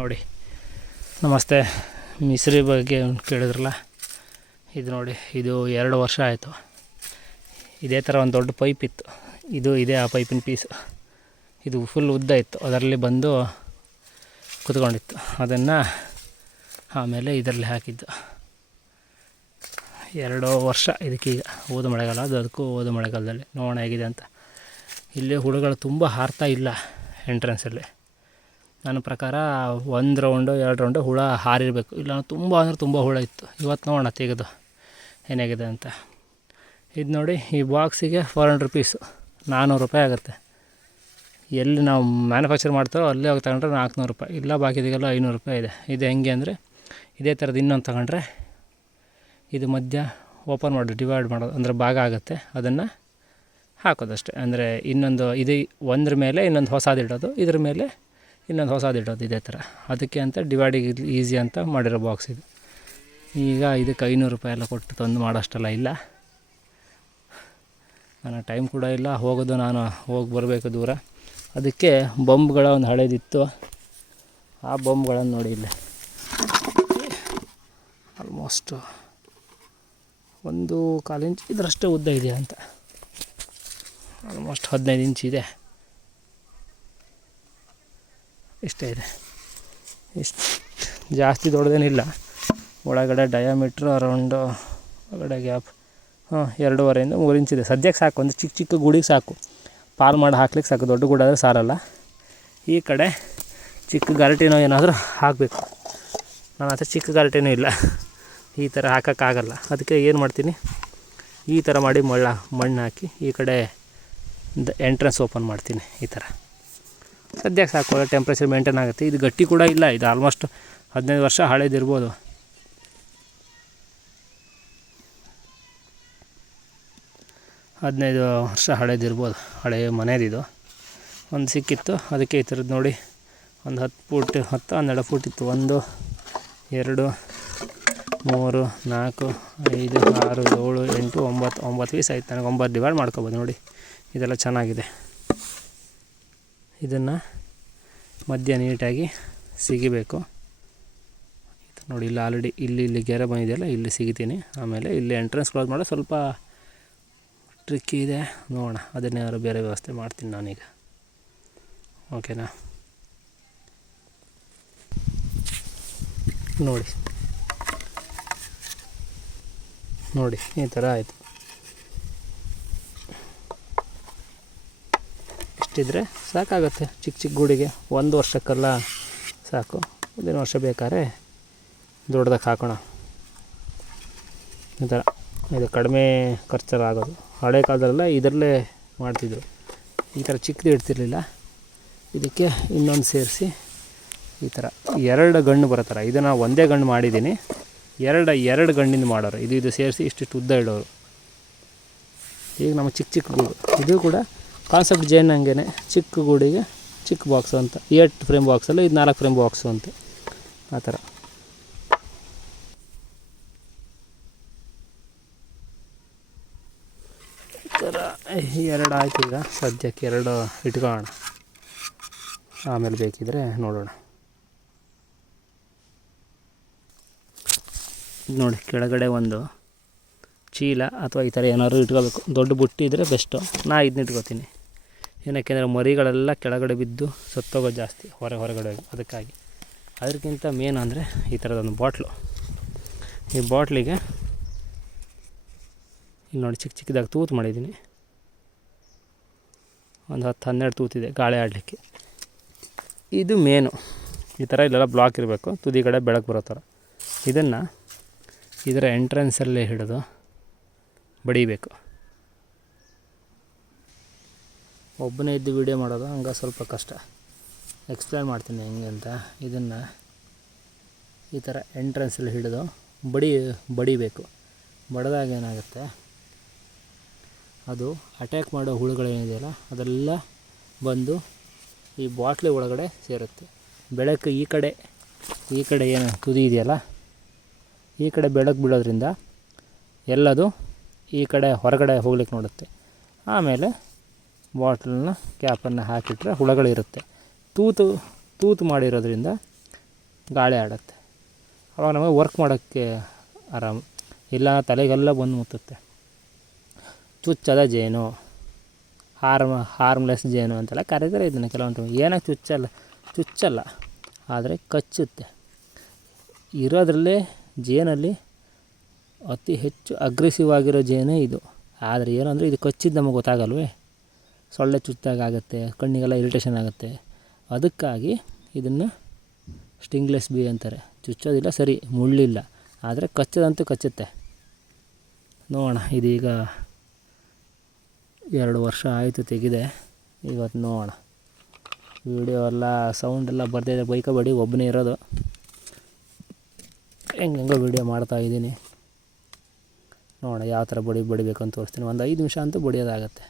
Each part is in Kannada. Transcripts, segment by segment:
ನೋಡಿ ನಮಸ್ತೆ. ಮಿಸ್ರಿ ಬಗ್ಗೆ ಕೇಳಿದ್ರಲ್ಲ, ಇದು ನೋಡಿ, ಇದು 2 ವರ್ಷ ಆಯಿತು. ಇದೇ ಥರ ಒಂದು ದೊಡ್ಡ ಪೈಪ್ ಇತ್ತು, ಇದೇ ಆ ಪೈಪಿನ ಪೀಸು. ಇದು ಫುಲ್ ಉದ್ದ ಇತ್ತು, ಅದರಲ್ಲಿ ಬಂದು ಕುತ್ಕೊಂಡಿತ್ತು. ಅದನ್ನು ಆಮೇಲೆ ಇದರಲ್ಲಿ ಹಾಕಿದ್ದು. 2 ವರ್ಷ ಇದಕ್ಕೀಗ. ಹೋದ ಮಳೆಗಾಲ ಅದಕ್ಕೂ ಹೋದ ಮಳೆಗಾಲದಲ್ಲಿ ನೋಡೋಣ ಹೇಗಿದೆ ಅಂತ. ಇಲ್ಲಿ ಹುಳುಗಳು ತುಂಬ ಹಾರ್ತಾ ಇಲ್ಲ ಎಂಟ್ರೆನ್ಸಲ್ಲಿ. ನನ್ನ ಪ್ರಕಾರ 1 ರೌಂಡು 2 ರೌಂಡು ಹುಳ ಹಾರಿರಬೇಕು, ಇಲ್ಲ ತುಂಬ ಅಂದರೆ ತುಂಬ ಹುಳ ಇತ್ತು. ಇವತ್ತು ನೋಡೋಣ ತೆಗೆದು ಏನಾಗಿದೆ ಅಂತ. ಇದು ನೋಡಿ, ಈ ಬಾಕ್ಸಿಗೆ 400 ರುಪೀಸು, 400 ರೂಪಾಯಿ ಆಗುತ್ತೆ. ಎಲ್ಲಿ ನಾವು ಮ್ಯಾನುಫ್ಯಾಕ್ಚರ್ ಮಾಡ್ತಾರೋ ಅಲ್ಲೇ ಹೋಗಿ ತಗೊಂಡ್ರೆ 400 ರೂಪಾಯಿ, ಇಲ್ಲ ಬಾಕಿದಿಗೆಲ್ಲ 500 ರೂಪಾಯಿ ಇದೆ. ಇದು ಹೆಂಗೆ ಅಂದರೆ, ಇದೇ ಥರದ್ದು ಇನ್ನೊಂದು ತಗೊಂಡ್ರೆ ಇದು ಮಧ್ಯ ಓಪನ್ ಮಾಡೋದು, ಡಿವೈಡ್ ಮಾಡೋದು, ಅಂದರೆ ಭಾಗ ಆಗುತ್ತೆ. ಅದನ್ನು ಹಾಕೋದಷ್ಟೇ. ಅಂದರೆ ಇನ್ನೊಂದು ಇದು ಒಂದ್ರ ಮೇಲೆ ಇನ್ನೊಂದು ಹೊಸದು ಇಡೋದು, ಇದ್ರ ಮೇಲೆ ಇನ್ನೊಂದು ಹೊಸದು ಇಡೋದು, ಇದೇ ಥರ. ಅದಕ್ಕೆ ಅಂತ ಡಿವೈಡಿಗೆ ಈಸಿ ಅಂತ ಮಾಡಿರೋ ಬಾಕ್ಸ್ ಇದು. ಈಗ ಇದಕ್ಕೆ 500 ರೂಪಾಯಿ ಎಲ್ಲ ಕೊಟ್ಟು ತಂದು ಮಾಡೋಷ್ಟೆಲ್ಲ ಇಲ್ಲ. ನನಗೆ ಟೈಮ್ ಕೂಡ ಇಲ್ಲ, ಹೋಗೋದು ನಾನು ಹೋಗಿ ಬರಬೇಕು ದೂರ. ಅದಕ್ಕೆ ಬೊಂಬ್ಗಳ ಒಂದು ಹಳೇದಿತ್ತು, ಆ ಬೊಂಬ್ಗಳನ್ನು ನೋಡಿ ಇಲ್ಲಿ ಆಲ್ಮೋಸ್ಟ್ 1.25 ಇಂಚ್ ಇದರಷ್ಟೇ ಉದ್ದ ಇದೆ ಅಂತ. ಆಲ್ಮೋಸ್ಟ್ 15 ಇಂಚ್ ಇದೆ, ಇಷ್ಟೇ ಇದೆ. ಇಷ್ಟು ಜಾಸ್ತಿ ದೊಡ್ಡದೇನಿಲ್ಲ. ಒಳಗಡೆ ಡಯಾಮೀಟ್ರ್ ಅರೌಂಡು, ಒಳಗಡೆ ಗ್ಯಾಪ್ 2.5 3 ಇಂಚ್ ಇದೆ. ಸದ್ಯಕ್ಕೆ ಸಾಕು, ಒಂದು ಚಿಕ್ಕ ಚಿಕ್ಕ ಗುಡಿಗೆ ಸಾಕು, ಪಾಲ್ ಮಾಡಿ ಹಾಕ್ಲಿಕ್ಕೆ ಸಾಕು. ದೊಡ್ಡ ಗುಡಿ ಆದರೆ ಸಾರಲ್ಲ. ಈ ಕಡೆ ಚಿಕ್ಕ ಗರಟಿನೋ ಏನಾದರೂ ಹಾಕಬೇಕು. ನನ್ನ ಹತ್ರ ಚಿಕ್ಕ ಗರಟಿನೂ ಇಲ್ಲ, ಈ ಥರ ಹಾಕೋಕ್ಕಾಗಲ್ಲ. ಅದಕ್ಕೆ ಏನು ಮಾಡ್ತೀನಿ, ಈ ಥರ ಮಾಡಿ ಮಣ್ಣು ಹಾಕಿ ಈ ಕಡೆ ಎಂಟ್ರೆನ್ಸ್ ಓಪನ್ ಮಾಡ್ತೀನಿ. ಈ ಥರ ಸದ್ಯಕ್ಕೆ ಸಾಕು, ಒಳ್ಳೆ ಟೆಂಪ್ರೇಚರ್ ಮೇಂಟೈನ್ ಆಗುತ್ತೆ. ಇದು ಗಟ್ಟಿ ಕೂಡ ಇಲ್ಲ, ಇದು ಆಲ್ಮೋಸ್ಟ್ 15 ವರ್ಷ ಹಳೇದಿರ್ಬೋದು. ಹಳೆಯ ಮನೆಯದಿದು. ಒಂದು ಸಿಕ್ಕಿತ್ತು, ಅದಕ್ಕೆ ಈ ಥರದ್ದು ನೋಡಿ, ಒಂದು 10 ಫೂಟ್ 10-12 ಫೂಟ್ ಇತ್ತು. 1 2 3 4 5 6 7 8 9 ಪೀಸ್ ಆಯ್ತು. ನನಗೆ 9 ಡಿವೈಡ್ ಮಾಡ್ಕೊಬೋದು. ನೋಡಿ ಇದೆಲ್ಲ ಚೆನ್ನಾಗಿದೆ. ಇದನ್ನು ಮಧ್ಯ ನೀಟಾಗಿ ಸಿಗಿಬೇಕು. ನೋಡಿ, ಇಲ್ಲಿ ಆಲ್ರೆಡಿ ಇಲ್ಲಿ ಗೆರೆ ಬಂದಿದೆಯಲ್ಲ, ಇಲ್ಲಿ ಸಿಗಿತೀನಿ. ಆಮೇಲೆ ಇಲ್ಲಿ ಎಂಟ್ರೆನ್ಸ್ ಕ್ಲೋಸ್ ಮಾಡೋ ಸ್ವಲ್ಪ ಟ್ರಿಕ್ಕಿ ಇದೆ, ನೋಡೋಣ. ಅದನ್ನೇನಾದ್ರು ಬೇರೆ ವ್ಯವಸ್ಥೆ ಮಾಡ್ತೀನಿ ನಾನೀಗ. ಓಕೆನಾ? ನೋಡಿ ಈ ಥರ ಆಯಿತು. ಇಷ್ಟಿದ್ರೆ ಸಾಕಾಗುತ್ತೆ ಚಿಕ್ಕ ಚಿಕ್ಕ ಗೂಡಿಗೆ. 1 ವರ್ಷಕ್ಕೆಲ್ಲ ಸಾಕು. ಮುಂದಿನ ವರ್ಷ ಬೇಕಾದ್ರೆ ದೊಡ್ಡದಾಗಿ ಹಾಕೋಣ. ಈ ಥರ ಇದು ಕಡಿಮೆ ಖರ್ಚಲ್ಲಿ ಆಗೋದು. ಹಳೆ ಕಾಲದಲ್ಲೆಲ್ಲ ಇದರಲ್ಲೇ ಮಾಡ್ತಿದ್ರು, ಈ ಥರ ಚಿಕ್ಕದು ಇಡ್ತಿರ್ಲಿಲ್ಲ. ಇದಕ್ಕೆ ಇನ್ನೊಂದು ಸೇರಿಸಿ ಈ ಥರ 2 ಗಣ್ಣು ಬರೋ ಥರ. ಇದನ್ನು ಒಂದೇ ಗಣ್ಣು ಮಾಡಿದ್ದೀನಿ, 2 ಗಣ್ಣಿಂದ ಮಾಡೋರು. ಇದು ಸೇರಿಸಿ ಇಷ್ಟಿಷ್ಟು ಉದ್ದ ಇಡೋರು. ಈಗ ನಮ್ಮ ಚಿಕ್ಕ ಗೂಡು, ಇದು ಕೂಡ ಕಾನ್ಸೆಪ್ಟ್ ಜೇನ್ ಹಂಗೆ, ಚಿಕ್ಕ ಗೂಡಿಗೆ ಚಿಕ್ಕ ಬಾಕ್ಸು ಅಂತ. 8 ಫ್ರೇಮ್ ಬಾಕ್ಸಲ್ಲ, ಇದು 4 ಫ್ರೇಮ್ ಬಾಕ್ಸು ಅಂತ, ಆ ಥರ. ಈ ಥರ 2 ಆಯ್ತು. ಈಗ ಸದ್ಯಕ್ಕೆ 2 ಇಟ್ಕೊಳ್ಳೋಣ, ಆಮೇಲೆ ಬೇಕಿದ್ರೆ ನೋಡೋಣ. ನೋಡಿ, ಕೆಳಗಡೆ ಒಂದು ಚೀಲ ಅಥವಾ ಈ ಥರ ಏನಾದ್ರು ಇಟ್ಕೋಬೇಕು. ದೊಡ್ಡ ಬುಟ್ಟಿ ಇದ್ದರೆ ಬೆಸ್ಟು. ನಾನು ಇದನ್ನ ಇಟ್ಕೋತೀನಿ. ಏನಕ್ಕೆಂದರೆ ಮರಿಗಳೆಲ್ಲ ಕೆಳಗಡೆ ಬಿದ್ದು ಸತ್ತೋಗೋದು ಜಾಸ್ತಿ, ಹೊರಗಡೆ. ಅದಕ್ಕಾಗಿ ಅದಕ್ಕಿಂತ ಮೇನ್ ಅಂದರೆ ಈ ಥರದೊಂದು ಬಾಟ್ಲು. ಈ ಬಾಟ್ಲಿಗೆ ಇಲ್ಲಿ ನೋಡಿ, ಚಿಕ್ಕದಾಗಿ ತೂತು ಮಾಡಿದ್ದೀನಿ. ಒಂದು 10-12 ತೂತಿದೆ ಗಾಳಿ ಆಡಲಿಕ್ಕೆ. ಇದು ಮೇನು. ಈ ಥರ ಇಲ್ಲೆಲ್ಲ ಬ್ಲಾಕ್ ಇರಬೇಕು, ತುದಿ ಕಡೆ ಬೆಳಕು ಬರೋ ಥರ. ಇದನ್ನು ಇದರ ಎಂಟ್ರೆನ್ಸಲ್ಲೇ ಹಿಡಿದು ಬಡಿಬೇಕು. ಒಬ್ಬನೇ ಇದ್ದು ವೀಡಿಯೋ ಮಾಡೋದು, ಹಂಗೆ ಸ್ವಲ್ಪ ಕಷ್ಟ. ಎಕ್ಸ್ಪ್ಲೇನ್ ಮಾಡ್ತೀನಿ ಹೆಂಗೆ ಅಂತ. ಇದನ್ನು ಈ ಥರ ಎಂಟ್ರೆನ್ಸಲ್ಲಿ ಹಿಡಿದು ಬಡಿಬೇಕು. ಬಡಿದಾಗ ಏನಾಗುತ್ತೆ, ಅದು ಅಟ್ಯಾಕ್ ಮಾಡೋ ಹುಳುಗಳೇನಿದೆಯಲ್ಲ ಅದೆಲ್ಲ ಬಂದು ಈ ಬಾಟ್ಲಿ ಒಳಗಡೆ ಸೇರುತ್ತೆ. ಬೆಳಕು ಈ ಕಡೆ ಏನು ತುದಿ ಇದೆಯಲ್ಲ, ಈ ಕಡೆ ಬೆಳಕು ಬೀಳೋದ್ರಿಂದ ಎಲ್ಲದು ಈ ಕಡೆ ಹೊರಗಡೆ ಹೋಗ್ಲಿಕ್ಕೆ ನೋಡುತ್ತೆ. ಆಮೇಲೆ ಬಾಟ್ಲನ್ನ ಕ್ಯಾಪನ್ನು ಹಾಕಿಟ್ರೆ ಹುಳುಗಳಿರುತ್ತೆ. ತೂತು ಮಾಡಿರೋದ್ರಿಂದ ಗಾಳಿ ಆಡುತ್ತೆ. ಅವಾಗ ನಮಗೆ ವರ್ಕ್ ಮಾಡೋಕ್ಕೆ ಆರಾಮು. ಇಲ್ಲ ತಲೆಗೆಲ್ಲ ಬಂದು ಮುತ್ತುತ್ತೆ. ಚುಚ್ಚದ ಜೇನು, ಹಾರ್ಮ್ಲೆಸ್ ಜೇನು ಅಂತೆಲ್ಲ ಕರೀತಾರೆ ಇದನ್ನು ಕೆಲವೊಂದು. ಏನಕ್ಕೆ ಚುಚ್ಚಲ್ಲ ಆದರೆ ಕಚ್ಚುತ್ತೆ. ಇರೋದ್ರಲ್ಲೇ ಜೇನಲ್ಲಿ ಅತಿ ಹೆಚ್ಚು ಅಗ್ರೆಸಿವ್ ಆಗಿರೋ ಜೇನೇ ಇದು. ಆದರೆ ಏನಂದರೆ ಇದು ಕಚ್ಚಿದ್ದು ನಮಗೆ ಗೊತ್ತಾಗಲ್ವೇ, ಸೊಳ್ಳೆ ಚುಚ್ಚಿದಾಗ ಆಗುತ್ತೆ, ಕಣ್ಣಿಗೆಲ್ಲ ಇರಿಟೇಷನ್ ಆಗುತ್ತೆ. ಅದಕ್ಕಾಗಿ ಇದನ್ನು ಸ್ಟಿಂಗ್ಲೆಸ್ ಬೀ ಅಂತಾರೆ. ಚುಚ್ಚೋದಿಲ್ಲ ಸರಿ, ಮುಳ್ಳಿಲ್ಲ, ಆದರೆ ಕಚ್ಚೋದಂತೂ ಕಚ್ಚುತ್ತೆ. ನೋಡೋಣ, ಇದೀಗ 2 ವರ್ಷ ಆಯಿತು ತೆಗೆದೆ. ಇವತ್ತು ನೋಡೋಣ, ವೀಡಿಯೋ ಎಲ್ಲ ಸೌಂಡೆಲ್ಲ ಬರ್ತಾಯಿದೆ. ಬೈಕಬೇಡಿ, ಒಬ್ಬನೇ ಇರೋದು, ಹೆಂಗೋ ವೀಡಿಯೋ ಮಾಡ್ತಾಯಿದ್ದೀನಿ. ನೋಡೋಣ ಯಾವ ಥರ ಬಡಿಬೇಕು ಅಂತ ತೋರಿಸ್ತೀನಿ. ಒಂದು 5 ನಿಮಿಷ ಅಂತೂ ಬಡಿಯೋದಾಗತ್ತೆ.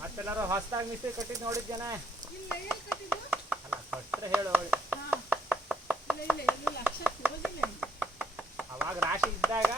ಮತ್ತೆಲ್ಲರೂ ಹೊಸದಾಗಿ ಮಿಸ್ತ್ರಿ ಕಟ್ಟಿದ್ದು ನೋಡಿದ್ದೇನೆ. ಅಲ್ಲ ಕಟ್ಟರೆ ಹೇಳು. ಅವಾಗ ರಾಶಿ ಇದ್ದಾಗ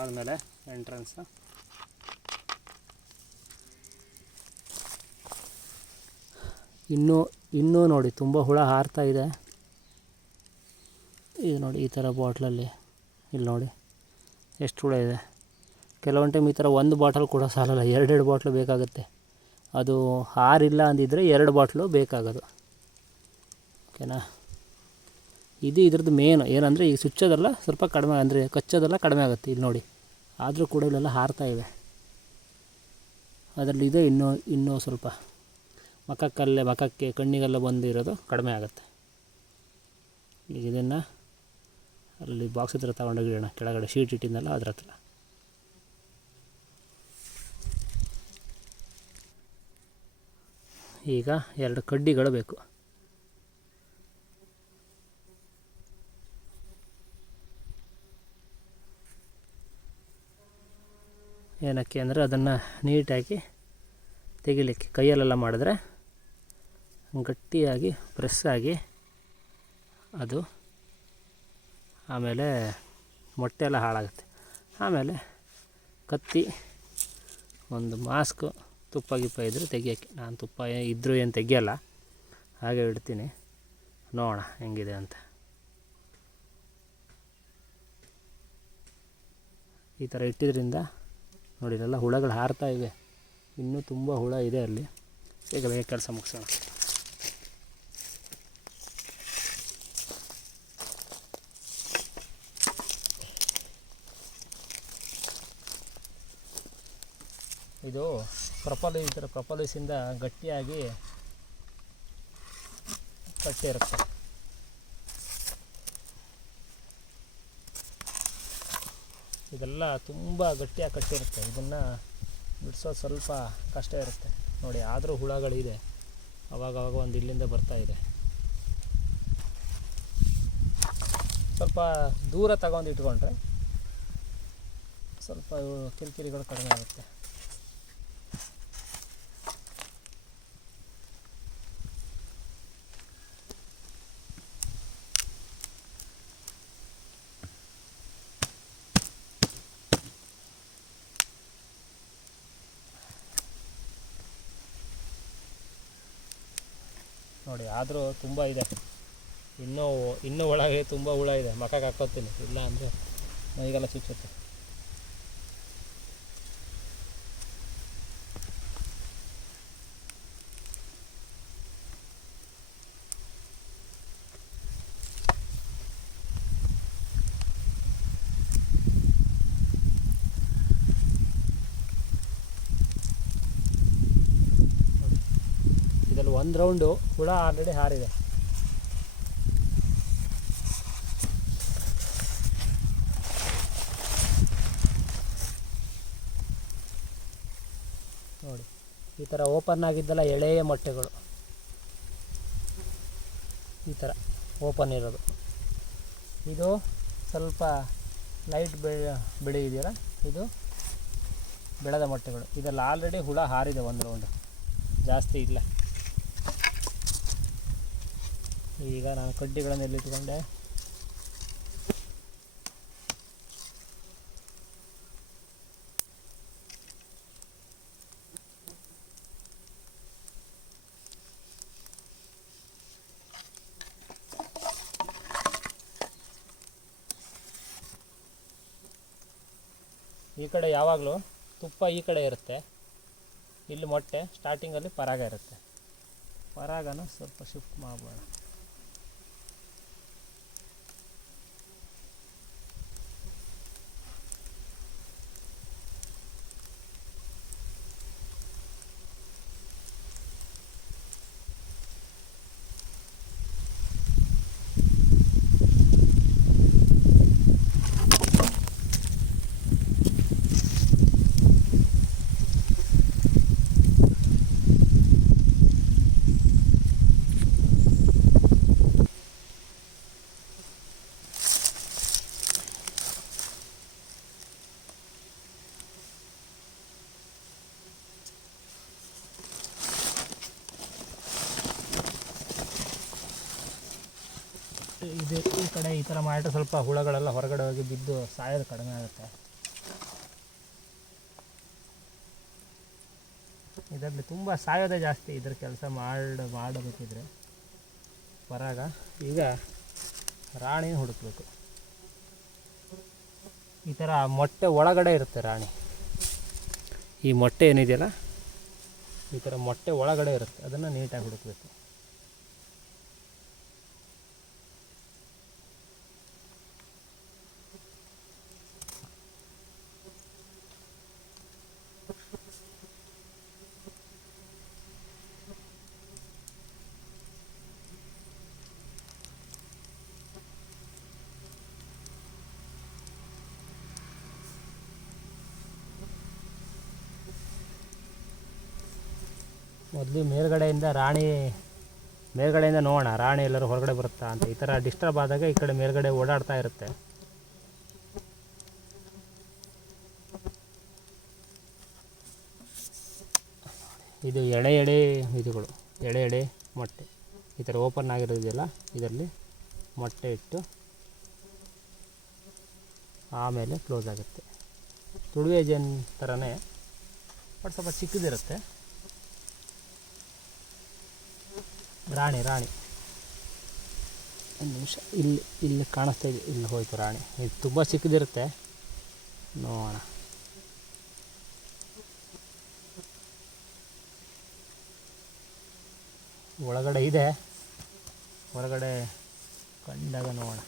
ಆದಮೇಲೆ ಎಂಟ್ರೆನ್ಸ್ ಇನ್ನೂ ನೋಡಿ ತುಂಬ ಹುಳ ಹಾರ್ತಾ ಇದೆ. ಇದು ನೋಡಿ ಈ ಥರ ಬಾಟ್ಲಲ್ಲಿ, ಇಲ್ಲಿ ನೋಡಿ ಎಷ್ಟು ಹುಳ ಇದೆ. ಕೆಲವೊಂದು ಟೈಮ್ ಈ ಥರ ಒಂದು ಬಾಟಲ್ ಕೂಡ ಸಾಲಲ್ಲ, 2 ಬಾಟ್ಲು ಬೇಕಾಗುತ್ತೆ. ಅದು ಹಾರಿಲ್ಲ ಅಂದಿದ್ರೆ 2 ಬಾಟ್ಲು ಬೇಕಾಗೋದು. ಓಕೆನಾ. ಇದು ಇದ್ರದ್ದು ಮೇನು ಏನಂದರೆ ಈಗ ಸುಚ್ಚೋದೆಲ್ಲ ಸ್ವಲ್ಪ ಕಡಿಮೆ, ಅಂದರೆ ಕಚ್ಚೋದೆಲ್ಲ ಕಡಿಮೆ ಆಗುತ್ತೆ. ಇಲ್ಲಿ ನೋಡಿ, ಆದರೂ ಕೂಡ ಇಲ್ಲೆಲ್ಲ ಹಾರ್ತಾ ಇವೆ. ಅದರಲ್ಲಿ ಇದೆ ಇನ್ನೂ ಸ್ವಲ್ಪ ಮಖಕ್ಕೆ ಕಣ್ಣಿಗೆಲ್ಲ ಬಂದಿರೋದು ಕಡಿಮೆ ಆಗುತ್ತೆ. ಈಗ ಇದನ್ನು ಅಲ್ಲಿ ಬಾಕ್ಸ್ ಹತ್ರ ತಗೊಂಡೋಗಿಡೋಣ, ಕೆಳಗಡೆ ಶೀಟ್ ಇಟ್ಟಿದ್ದೆನಲ್ಲ ಅದ್ರ ಹತ್ರ. ಈಗ 2 ಕಡ್ಡಿಗಳು ಬೇಕು. ಏನಕ್ಕೆ ಅಂದರೆ ಅದನ್ನು ನೀಟಾಗಿ ತೆಗಿಲಿಕ್ಕೆ. ಕೈಯಲ್ಲೆಲ್ಲ ಮಾಡಿದ್ರೆ ಗಟ್ಟಿಯಾಗಿ ಪ್ರೆಸ್ ಆಗಿ ಅದು ಆಮೇಲೆ ಮೊಟ್ಟೆ ಎಲ್ಲ ಹಾಳಾಗುತ್ತೆ. ಆಮೇಲೆ ಕತ್ತಿ, ಒಂದು ಮಾಸ್ಕು, ತುಪ್ಪ ಇದ್ದರೆ ತೆಗಿಯೋಕ್ಕೆ. ನಾನು ತುಪ್ಪ ಇದ್ದರೂ ಏನು ತೆಗಿಯಲ್ಲ, ಹಾಗೆ ಇಡ್ತೀನಿ. ನೋಡೋಣ ಹೆಂಗಿದೆ ಅಂತ. ಈ ಥರ ಇಟ್ಟಿದ್ರಿಂದ ನೋಡಿ ಇಲ್ಲೆಲ್ಲ ಹುಳಗಳು ಹಾರ್ತಾ ಇವೆ. ಇನ್ನೂ ತುಂಬ ಹುಳ ಇದೆ ಅಲ್ಲಿ. ಬೇಗ ಬೇಗ ಕೆಲಸ ಮುಗಿಸೋಣ. ಇದು ಪ್ರೊಪೋಲಿಸ್, ಈ ಥರ ಪ್ರೊಪೋಲಿಸಿಂದ ಗಟ್ಟಿಯಾಗಿ ಕಟ್ಟಿರುತ್ತೆ. ಇದೆಲ್ಲ ತುಂಬ ಗಟ್ಟಿಯಾಗಿ ಕಟ್ಟಿರುತ್ತೆ. ಇದನ್ನು ಬಿಡಿಸೋದು ಸ್ವಲ್ಪ ಕಷ್ಟ ಇರುತ್ತೆ ನೋಡಿ. ಆದರೂ ಹುಳಗಳಿದೆ, ಅವಾಗವಾಗ ಒಂದು ಇಲ್ಲಿಂದ ಬರ್ತಾ ಇದೆ. ಸ್ವಲ್ಪ ದೂರ ತಗೊಂಡು ಇಟ್ಕೊಂಡ್ರೆ ಸ್ವಲ್ಪ ಕಿರಿಕಿರಿಗಳು ಕಡಿಮೆ ಆಗುತ್ತೆ. ನೋಡಿ ಆದರೂ ತುಂಬ ಇದೆ. ಇನ್ನೂ ಒಳಗೆ ತುಂಬ ಹುಳ ಇದೆ. ಮಖಕ್ಕೆ ಹಾಕೋತೀನಿ, ಇಲ್ಲ ಅಂದರೆ ಮೈಗೆಲ್ಲ ಚುಚ್ಚುತ್ತೆ. ಇದರಲ್ಲಿ ಒಂದು ರೌಂಡು ಹುಳ ಆಲ್ರೆಡಿ ಹಾರಿದೆ. ನೋಡಿ ಈ ಥರ ಓಪನ್ ಆಗಿದ್ದಲ್ಲ ಎಳೆಯ ಮೊಟ್ಟೆಗಳು, ಈ ಥರ ಓಪನ್ ಇರೋದು. ಇದು ಸ್ವಲ್ಪ ಲೈಟ್ ಬಿಳಿ ಇದೆಯಲ್ಲ, ಇದು ಬೆಳೆದ ಮೊಟ್ಟೆಗಳು. ಇದರಲ್ಲಿ ಆಲ್ರೆಡಿ ಹುಳ ಹಾರಿದೆ ಒಂದು ರೌಂಡು, ಜಾಸ್ತಿ ಇಲ್ಲ. ಈಗ ನಾನು ಕಡ್ಡಿಗಳನ್ನು ಎಲ್ಲಿಟ್ಕೊಂಡೆ. ಈ ಕಡೆ ಯಾವಾಗಲೂ ತುಪ್ಪ ಈ ಕಡೆ ಇರುತ್ತೆ, ಇಲ್ಲಿ ಮೊಟ್ಟೆ ಸ್ಟಾರ್ಟಿಂಗಲ್ಲಿ ಪರಾಗ ಇರುತ್ತೆ. ಪರಾಗನ ಸ್ವಲ್ಪ ಶಿಫ್ಟ್ ಮಾಡಬೇಡ. ಇದು ಈ ಕಡೆ ಈ ಥರ ಮಾಡಿದ್ರೆ ಸ್ವಲ್ಪ ಹುಳಗಳೆಲ್ಲ ಹೊರಗಡೆ ಹೋಗಿ ಬಿದ್ದು ಸಾಯೋದು ಕಡಿಮೆ ಆಗುತ್ತೆ. ಇದರಲ್ಲಿ ತುಂಬ ಸಾಯೋದೇ ಜಾಸ್ತಿ. ಇದ್ರ ಕೆಲಸ ಮಾಡಬೇಕಿದ್ರೆ ಪರಾಗ. ಈಗ ರಾಣಿ ಹುಡುಕಬೇಕು. ಈ ಥರ ಮೊಟ್ಟೆ ಒಳಗಡೆ ಇರುತ್ತೆ ರಾಣಿ. ಈ ಮೊಟ್ಟೆ ಏನಿದೆಯಲ್ಲ, ಈ ಥರ ಮೊಟ್ಟೆ ಒಳಗಡೆ ಇರುತ್ತೆ, ಅದನ್ನು ನೀಟಾಗಿ ಹುಡುಕಬೇಕು. ಮೊದಲು ಮೇಲ್ಗಡೆಯಿಂದ ನೋಡೋಣ ರಾಣಿ ಎಲ್ಲರೂ ಹೊರಗಡೆ ಬರುತ್ತಾ ಅಂತ. ಈ ಥರ ಡಿಸ್ಟರ್ಬ್ ಆದಾಗ ಈ ಕಡೆ ಮೇಲ್ಗಡೆ ಓಡಾಡ್ತಾ ಇರುತ್ತೆ. ಇದು ಎಳೆ ಇದುಗಳು, ಎಳೆ ಮೊಟ್ಟೆ ಈ ಥರ ಓಪನ್ ಆಗಿರೋದಿದೆಯಲ್ಲ, ಇದರಲ್ಲಿ ಮೊಟ್ಟೆ ಇಟ್ಟು ಆಮೇಲೆ ಕ್ಲೋಸ್ ಆಗುತ್ತೆ. ತುಳುವೆ ಜೇನು ಥರನೇ ಬಟ್ ಸ್ವಲ್ಪ ಚಿಕ್ಕದಿರುತ್ತೆ. ರಾಣಿ ಒಂದು ನಿಮಿಷ, ಇಲ್ಲಿ ಕಾಣಿಸ್ತಾ ಇದೆ, ಇಲ್ಲಿ ಹೋಯ್ತು ರಾಣಿ. ಇದು ತುಂಬ ಚಿಕ್ಕದಿರುತ್ತೆ, ನೋಡೋಣ. ಒಳಗಡೆ ಇದೆ, ಹೊರಗಡೆ ಕಂಡಾಗ ನೋಡೋಣ.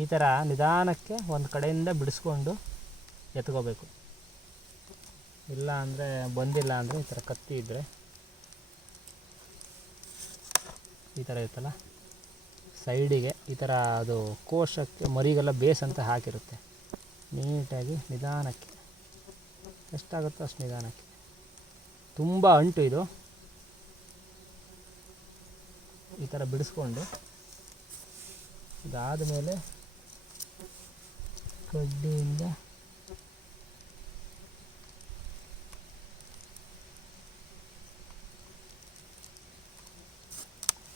ಈ ಥರ ನಿಧಾನಕ್ಕೆ ಒಂದು ಕಡೆಯಿಂದ ಬಿಡಿಸ್ಕೊಂಡು ಎತ್ಕೋಬೇಕು. ಇಲ್ಲ ಅಂದರೆ ಬಂದಿಲ್ಲ ಅಂದರೆ ಈ ಥರ ಕತ್ತಿ ಇದ್ದರೆ ಈ ಥರ ಇರುತ್ತಲ್ಲ ಸೈಡಿಗೆ ಈ ಥರ ಅದು ಕೋಶಕ್ಕೆ ಮರಿಗೆಲ್ಲ ಬೇಸ್ ಅಂತ ಹಾಕಿರುತ್ತೆ. ನೀಟಾಗಿ ನಿಧಾನಕ್ಕೆ ಎಷ್ಟಾಗುತ್ತೋ ಅಷ್ಟು ನಿಧಾನಕ್ಕೆ. ತುಂಬ ಅಂಟು ಇದು. ಈ ಥರ ಬಿಡಿಸ್ಕೊಂಡು ಇದಾದ ಮೇಲೆ ಕಡ್ಡಿಯಿಂದ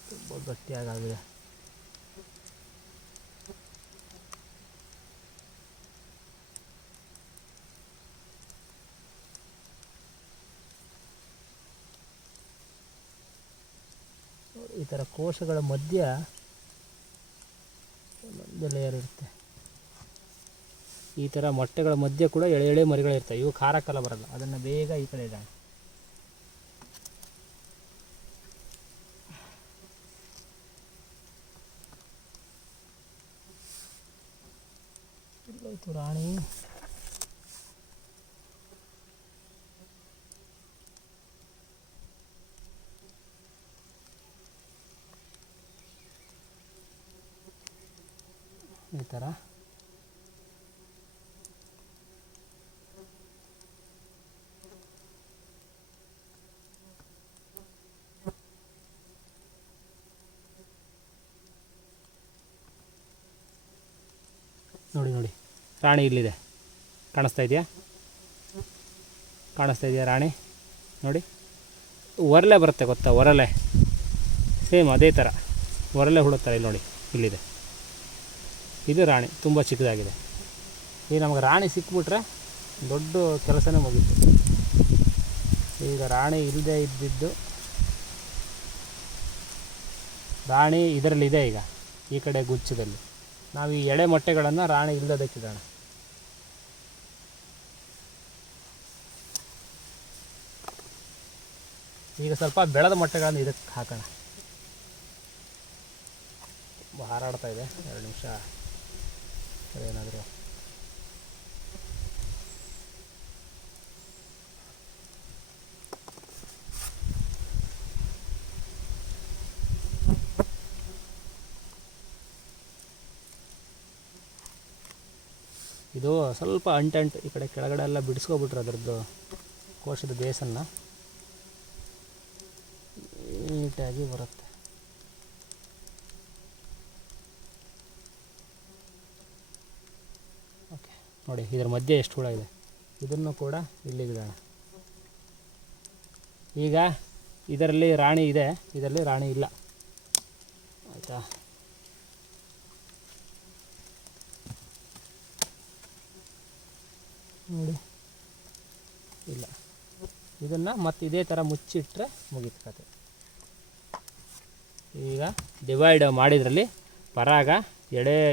ತುಂಬ ಗಟ್ಟಿಯಾಗಿದೆ. ಈ ಥರ ಕೋಶಗಳ ಮಧ್ಯ ಒಂದೊಂದು ಲೇಯರ್ ಇರುತ್ತೆ. ಈ ಥರ ಮೊಟ್ಟೆಗಳ ಮಧ್ಯೆ ಕೂಡ ಎಳೆ ಎಳೆ ಮರಿಗಳಿರ್ತವೆ. ಇವು ಖಾರಕ್ಕೆಲ್ಲ ಬರಲ್ಲ, ಅದನ್ನು ಬೇಗ ಈ ಕಡೆ ಇಡೋಣ. ಇಲ್ಲಾಯ್ತು ರಾಣಿ. ಈ ಥರ ನೋಡಿ ನೋಡಿ, ರಾಣಿ ಇಲ್ಲಿದೆ. ಕಾಣಿಸ್ತಾ ಇದೆಯಾ? ಕಾಣಿಸ್ತಾ ಇದೆಯಾ ರಾಣಿ? ನೋಡಿ, ಒರಲೆ ಬರುತ್ತೆ ಗೊತ್ತಾ? ಒರಲೆ ಸೇಮ್ ಅದೇ ಥರ ಒರಲೆ ಹುಡುತ್ತಾರೆ. ಇಲ್ಲಿ ನೋಡಿ, ಇಲ್ಲಿದೆ. ಇದು ರಾಣಿ, ತುಂಬ ಚಿಕ್ಕದಾಗಿದೆ. ಈಗ ನಮಗೆ ರಾಣಿ ಸಿಕ್ಬಿಟ್ರೆ ದೊಡ್ಡ ಕೆಲಸನೇ ಮುಗೀತು. ಈಗ ರಾಣಿ ಇಲ್ಲದೆ ಇದ್ದಿದ್ದು, ರಾಣಿ ಇದರಲ್ಲಿದೆ ಈಗ ಈ ಕಡೆ ಗುಚ್ಚದಲ್ಲಿ. ನಾವು ಈ ಎಳೆ ಮೊಟ್ಟೆಗಳನ್ನು ರಾಣಿ ಇಲ್ಲದಕ್ಕಿಡೋಣ. ಈಗ ಸ್ವಲ್ಪ ಬೆಳೆದ ಮೊಟ್ಟೆಗಳನ್ನು ಇದಕ್ಕೆ ಹಾಕೋಣ. ತುಂಬ ಹಾರಾಡ್ತಾ ಇದೆ. 2 ನಿಮಿಷ ಏನಾದರೂ ಇದು ಸ್ವಲ್ಪ ಅಂಟಂಟು ಈ ಕಡೆ ಕೆಳಗಡೆ ಎಲ್ಲ ಬಿಡಿಸ್ಕೊಬಿಟ್ರೆ ಅದರದ್ದು ಕೋಶದ ಬೇಸನ್ನು ನೀಟಾಗಿ ಬರುತ್ತೆ. ಓಕೆ, ನೋಡಿ ಇದರ ಮಧ್ಯೆ ಎಷ್ಟು ಹುಳ ಇದೆ. ಇದನ್ನು ಕೂಡ ಇಲ್ಲಿಗಿಡೋಣ. ಈಗ ಇದರಲ್ಲಿ ರಾಣಿ ಇದೆ, ಇದರಲ್ಲಿ ರಾಣಿ ಇಲ್ಲ. ಆಯಿತಾ? ನೋಡಿ, ಇಲ್ಲ. ಇದನ್ನು ಮತ್ತೆ ಇದೇ ಥರ ಮುಚ್ಚಿಟ್ರೆ ಮುಗೀತು ಕತೆ. ಈಗ ಡಿವೈಡ್ ಮಾಡಿದ್ರಲ್ಲಿ ಪರಾಗ ಎಳೆ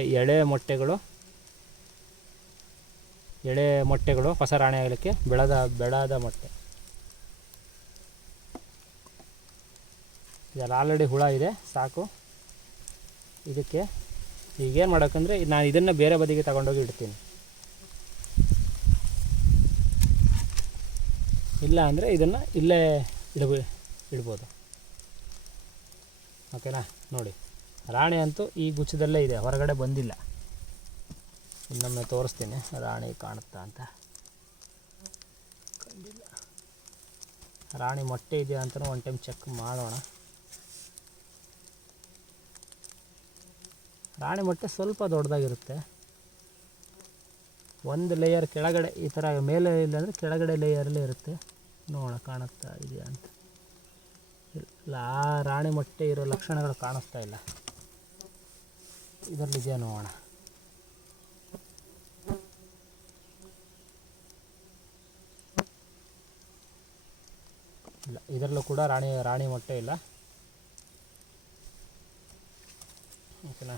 ಮೊಟ್ಟೆಗಳು ಹೊಸ ರಾಣಿ ಆಗಲಿಕ್ಕೆ ಬೆಳೆದ ಮೊಟ್ಟೆ. ಇದೆಲ್ಲ ಆಲ್ರೆಡಿ ಹುಳ ಇದೆ, ಸಾಕು. ಇದಕ್ಕೆ ಈಗೇನು ಮಾಡೋಕ್ಕಂದರೆ ನಾನು ಇದನ್ನು ಬೇರೆ ಬದಿಗೆ ತಗೊಂಡೋಗಿ ಇಡ್ತೀನಿ. ಇಲ್ಲ ಅಂದರೆ ಇದನ್ನು ಇಲ್ಲೇ ಇಡ್ಬೋದು. ಓಕೆನಾ? ನೋಡಿ, ರಾಣಿ ಅಂತೂ ಈ ಗುಚ್ಚದಲ್ಲೇ ಇದೆ, ಹೊರಗಡೆ ಬಂದಿಲ್ಲ. ಇನ್ನೊಮ್ಮೆ ತೋರಿಸ್ತೀನಿ ರಾಣಿ ಕಾಣುತ್ತಾ ಅಂತ. ಕಂಡಿಲ್ಲ. ರಾಣಿ ಮೊಟ್ಟೆ ಇದೆಯಾ ಅಂತಲೂ ಒಂದು ಟೈಮ್ ಚೆಕ್ ಮಾಡೋಣ. ರಾಣಿ ಮೊಟ್ಟೆ ಸ್ವಲ್ಪ ದೊಡ್ಡದಾಗಿರುತ್ತೆ. ಒಂದು ಲೇಯರ್ ಕೆಳಗಡೆ ಈ ಥರ ಮೇಲೆ ಇಲ್ಲಾಂದರೆ ಕೆಳಗಡೆ ಲೇಯರಲ್ಲೇ ಇರುತ್ತೆ. ನೋಡೋಣ ಕಾಣುತ್ತಾ ಇದೆಯಾ ಅಂತ. ಇಲ್ಲ, ಆ ರಾಣಿ ಮೊಟ್ಟೆ ಇರೋ ಲಕ್ಷಣಗಳು ಕಾಣಿಸ್ತಾ ಇಲ್ಲ. ಇದರಲ್ಲಿದೆಯಾ ನೋಡೋಣ. ಇಲ್ಲ, ಇದರಲ್ಲೂ ಕೂಡ ರಾಣಿ ಮೊಟ್ಟೆ ಇಲ್ಲ. ಓಕೆನಾ.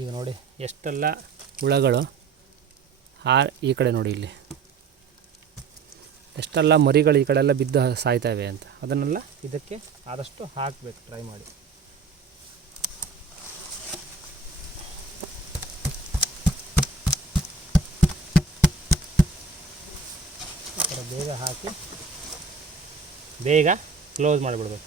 ಈಗ ನೋಡಿ ಎಷ್ಟೆಲ್ಲ ಹುಳಗಳು ಈ ಕಡೆ ನೋಡಿ, ಇಲ್ಲಿ ಎಷ್ಟೆಲ್ಲ ಮರಿಗಳು ಈ ಕಡೆ ಎಲ್ಲ ಬಿದ್ದು ಸಾಯ್ತವೆ ಅಂತ. ಅದನ್ನೆಲ್ಲ ಇದಕ್ಕೆ ಆದಷ್ಟು ಹಾಕಬೇಕು, ಟ್ರೈ ಮಾಡಿ. ಬೇಗ ಹಾಕಿ ಬೇಗ ಕ್ಲೋಸ್ ಮಾಡಿಬಿಡ್ಬೇಕು.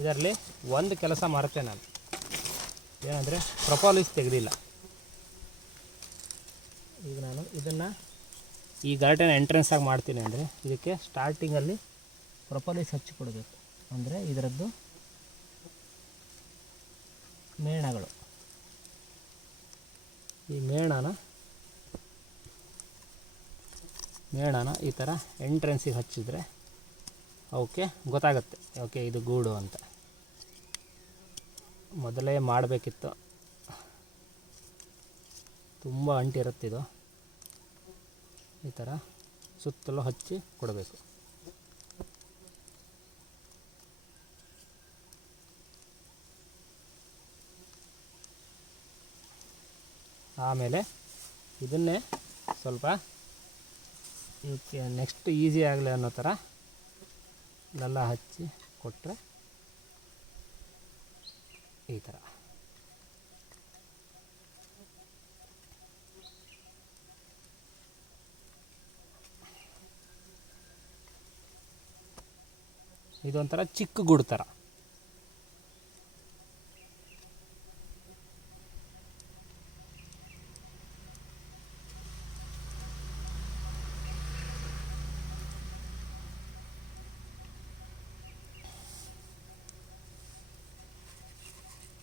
ಇದರಲ್ಲಿ ಒಂದು ಕೆಲಸ ಮರೆತೆ ನಾನು, ಏನಂದರೆ ಪ್ರೊಪಾಲಿಸ್ ತೆಗೆದಿಲ್ಲ. ಈಗ ನಾನು ಇದನ್ನು ಈ ಗಾರ್ಡನ್ ಎಂಟ್ರೆನ್ಸಾಗಿ ಮಾಡ್ತೀನಿ ಅಂದರೆ ಇದಕ್ಕೆ ಸ್ಟಾರ್ಟಿಂಗಲ್ಲಿ ಪ್ರೊಪಾಲಿಸ್ ಹಚ್ಚಿ ಕೊಡಬೇಕು. ಅಂದರೆ ಇದರದ್ದು ಮೇಣಗಳು, ಈ ಮೇಣನ ಈ ಥರ ಎಂಟ್ರೆನ್ಸಿಗೆ ಹಚ್ಚಿದರೆ ಅವಕ್ಕೆ ಗೊತ್ತಾಗುತ್ತೆ, ಓಕೆ ಇದು ಗೂಡು ಅಂತ. ಮೊದಲೇ ಮಾಡಬೇಕಿತ್ತು, ತುಂಬ ಅಂಟಿರುತ್ತಿದು. ಈ ಥರ ಸುತ್ತಲೂ ಹಚ್ಚಿ ಕೊಡಬೇಕು. ಆಮೇಲೆ ಇದನ್ನೇ ಸ್ವಲ್ಪ ಇವಕ್ಕೆ ನೆಕ್ಸ್ಟ್ ಈಸಿ ಆಗಲಿ ಅನ್ನೋ ಥರ ಇಲ್ಲೆಲ್ಲ ಹಚ್ಚಿ ಕೊಟ್ಟರೆ ಈ ಥರ. ಇದೊಂಥರ ಚಿಕ್ಕ ಗೂಡು ಥರ.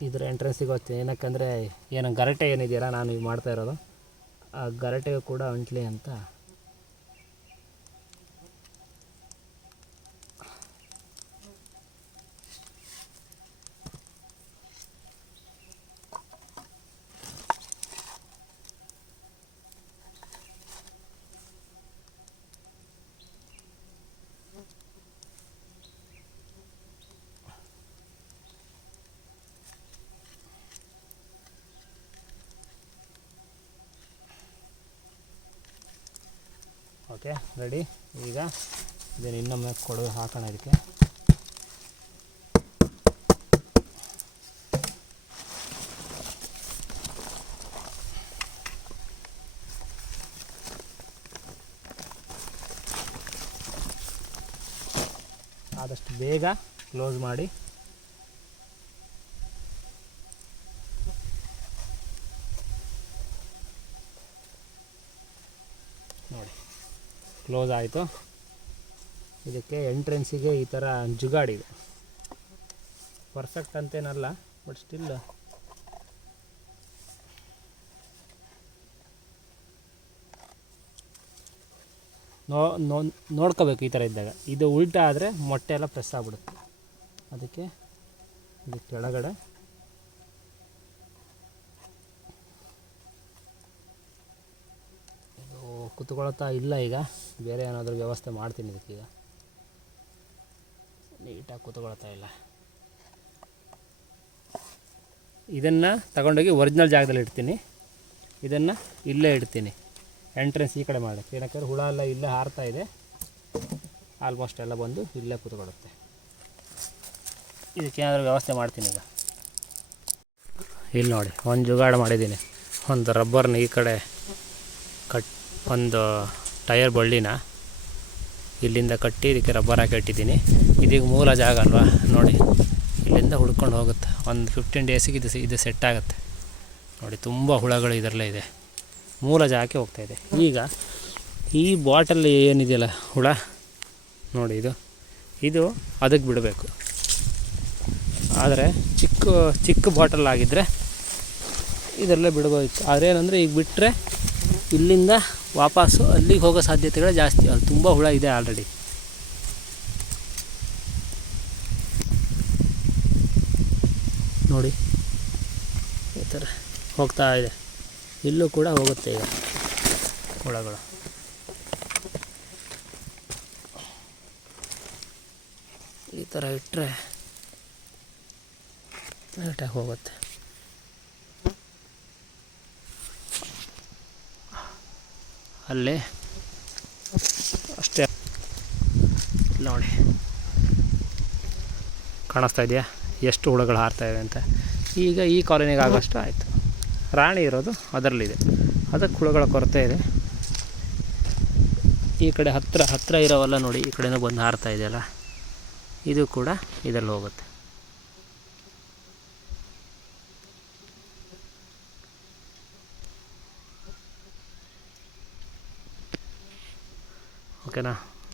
ಇದರ ಎಂಟ್ರೆನ್ಸಿಗೆ ಹೋಗ್ತೀನಿ, ಏನಕ್ಕಂದರೆ ಏನು ಗರಟೆ ಏನಿದೆಯಲ್ಲ ನಾನು ಈಗ ಮಾಡ್ತಾ ಇರೋದು, ಆ ಗರಟೆಗೂ ಕೂಡ ಅಂಟ್ಲಿ ಅಂತ. Okay ready. ಈಗ ಇದನ್ನು ಇನ್ನೊಮ್ಮೆ ಹಾಕೋಣ ಇದಕ್ಕೆ. ಆದಷ್ಟು ಬೇಗ ಕ್ಲೋಸ್ ಮಾಡಿ. ನೋಡಿ ಕ್ಲೋಸ್ ಆಯಿತು. ಇದಕ್ಕೆ ಎಂಟ್ರೆನ್ಸಿಗೆ ಈ ಥರ ಜುಗಾಡಿದೆ. ಪರ್ಫೆಕ್ಟ್ ಅಂತೇನಲ್ಲ, ಬಟ್ ಸ್ಟಿಲ್ ನೋಡ್ಕೋಬೇಕು. ಈ ಥರ ಇದ್ದಾಗ ಇದು ಉಲ್ಟಾ ಆದರೆ ಮೊಟ್ಟೆ ಎಲ್ಲ ಪ್ರೆಸ್ ಆಗಿಬಿಡುತ್ತೆ. ಅದಕ್ಕೆ ಇದು ಕೆಳಗಡೆ ಕುತ್ಕೊಳ್ತಾ ಇಲ್ಲ. ಈಗ ಬೇರೆ ಏನಾದರೂ ವ್ಯವಸ್ಥೆ ಮಾಡ್ತೀನಿ ಇದಕ್ಕೀಗ. ನೀಟಾಗಿ ಕುತ್ಕೊಳ್ತಾ ಇಲ್ಲ. ಇದನ್ನು ತಗೊಂಡೋಗಿ ಒರಿಜಿನಲ್ ಜಾಗದಲ್ಲಿ ಇಡ್ತೀನಿ. ಇದನ್ನು ಇಲ್ಲೇ ಇಡ್ತೀನಿ, ಎಂಟ್ರೆನ್ಸ್ ಈ ಕಡೆ ಮಾಡೋಕ್ಕೆ. ಏನಕ್ಕೆ ಹುಳ ಎಲ್ಲ ಇಲ್ಲೇ ಹಾರ್ತಾ ಇದೆ, ಆಲ್ಮೋಸ್ಟ್ ಎಲ್ಲ ಬಂದು ಇಲ್ಲೇ ಕುತ್ಕೊಳುತ್ತೆ. ಇದಕ್ಕೆ ಏನಾದರೂ ವ್ಯವಸ್ಥೆ ಮಾಡ್ತೀನಿ ಈಗ. ಇಲ್ಲಿ ನೋಡಿ ಒಂದು ಜುಗಾಡು ಮಾಡಿದ್ದೀನಿ. ಒಂದು ರಬ್ಬರ್ನ ಈ ಕಡೆ ಒಂದು ಟಯರ್ ಬಳ್ಳಿನ ಇಲ್ಲಿಂದ ಕಟ್ಟಿ ಇದಕ್ಕೆ ರಬ್ಬರ್ ಹಾಕಿ ಇಟ್ಟಿದ್ದೀನಿ. ಇದೀಗ ಮೂಲ ಜಾಗ ಅಲ್ವಾ ನೋಡಿ, ಇಲ್ಲಿಂದ ಇಲ್ಲಿಂದ ಹುಡ್ಕೊಂಡು ಹೋಗುತ್ತೆ. ಒಂದು 15 ಡೇಸಿಗೆ ಇದು ಸೆಟ್ ಆಗುತ್ತೆ ನೋಡಿ. ತುಂಬ ಹುಳಗಳು ಇದರಲ್ಲೇ ಇದೆ, ಮೂಲ ಜಾಗಕ್ಕೆ ಹೋಗ್ತಾಯಿದೆ. ಈಗ ಈ ಬಾಟಲ್ ಏನಿದೆಯಲ್ಲ ಹುಳ ನೋಡಿ, ಇದು ಅದಕ್ಕೆ ಬಿಡಬೇಕು. ಆದರೆ ಚಿಕ್ಕ ಬಾಟಲ್ ಆಗಿದ್ದರೆ ಇದರಲ್ಲೇ ಬಿಡ್ಬೋದಿತ್ತು. ಆದರೆ ಏನಂದರೆ ಈಗ ಬಿಟ್ಟರೆ ಇಲ್ಲಿಂದ ವಾಪಸ್ಸು ಅಲ್ಲಿಗೆ ಹೋಗೋ ಸಾಧ್ಯತೆಗಳು ಜಾಸ್ತಿ. ಅಲ್ಲಿ ತುಂಬ ಹುಳ ಇದೆ ಆಲ್ರೆಡಿ. ನೋಡಿ ಈ ಥರ ಹೋಗ್ತಾ ಇದೆ. ಇಲ್ಲೂ ಕೂಡ ಹೋಗುತ್ತೆ ಈಗ ಹುಳಗಳು. ಈ ಥರ ಇಟ್ಟರೆ ನೀಟಾಗಿ ಹೋಗುತ್ತೆ. ಅಲ್ಲಿ ಅಷ್ಟೇ ನೋಡಿ, ಕಾಣಿಸ್ತಾ ಇದೆಯಾ ಎಷ್ಟು ಹುಳುಗಳು ಹಾರ್ತಾಯಿವೆ ಅಂತ. ಈಗ ಈ ಕಾಲೋನಿಗೆ ಆಗೋಷ್ಟು ಆಯಿತು. ರಾಣಿ ಇರೋದು ಅದರಲ್ಲಿದೆ, ಅದಕ್ಕೆ ಹುಳುಗಳ ಕೊರತೆ ಇದೆ. ಈ ಕಡೆ ಹತ್ತಿರ ಇರೋವಲ್ಲ ನೋಡಿ, ಈ ಕಡೆಯಿಂದ ಬಂದು ಹಾರ್ತಾ ಇದೆಯಲ್ಲ, ಇದು ಕೂಡ ಇದರಲ್ಲಿ ಹೋಗುತ್ತೆ. ಓಕೆನಾ?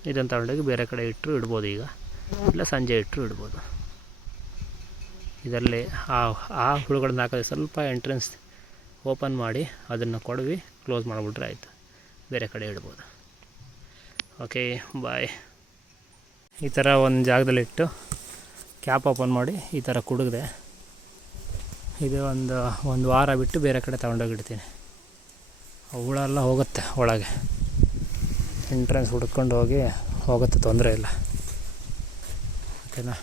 ಇದನ್ನು ತಗೊಂಡೋಗಿ ಬೇರೆ ಕಡೆ ಇಡ್ಬೋದು. ಈಗ ಇಲ್ಲ ಸಂಜೆ ಇಡ್ಬೋದು. ಇದರಲ್ಲಿ ಆ ಹುಳುಗಳನ್ನ ಹಾಕೋದು ಸ್ವಲ್ಪ ಎಂಟ್ರೆನ್ಸ್ ಓಪನ್ ಮಾಡಿ ಅದನ್ನು ಕೊಡವಿ ಕ್ಲೋಸ್ ಮಾಡಿಬಿಟ್ರೆ ಆಯಿತು. ಬೇರೆ ಕಡೆ ಇಡ್ಬೋದು. ಓಕೆ, ಬಾಯ್. ಈ ಥರ ಒಂದು ಜಾಗದಲ್ಲಿಟ್ಟು ಕ್ಯಾಪ್ ಓಪನ್ ಮಾಡಿ ಈ ಥರ ಕುಡಿದೆ. ಇದು ಒಂದು ವಾರ ಬಿಟ್ಟು ಬೇರೆ ಕಡೆ ತಗೊಂಡೋಗಿಡ್ತೀನಿ. ಹುಳ ಎಲ್ಲ ಹೋಗುತ್ತೆ ಒಳಗೆ. ಎಂಟ್ರೆನ್ಸ್ ಹುಡ್ಕೊಂಡು ಹೋಗುತ್ತೆ, ತೊಂದರೆ ಇಲ್ಲ. ಓಕೆನಾ?